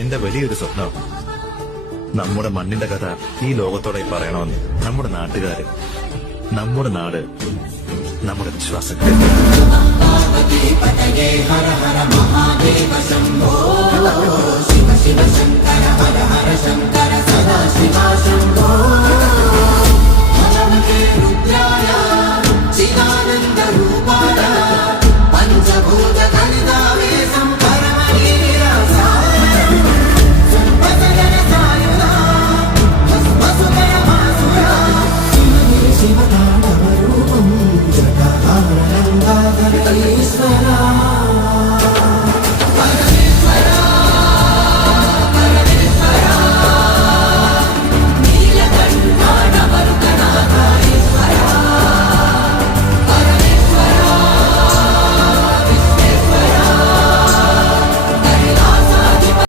എന്റെ വലിയൊരു സ്വപ്നം നമ്മുടെ മണ്ണിന്റെ കഥ ഈ ലോകത്തോടെ പറയണമെന്ന്. നമ്മുടെ നാട്ടുകാര്, നമ്മുടെ നാട്, നമ്മുടെ വിശ്വാസങ്ങൾ. ഹര ഹര മഹാദേവ ശംഭോ ശിവ ശിവ ശംഭോ.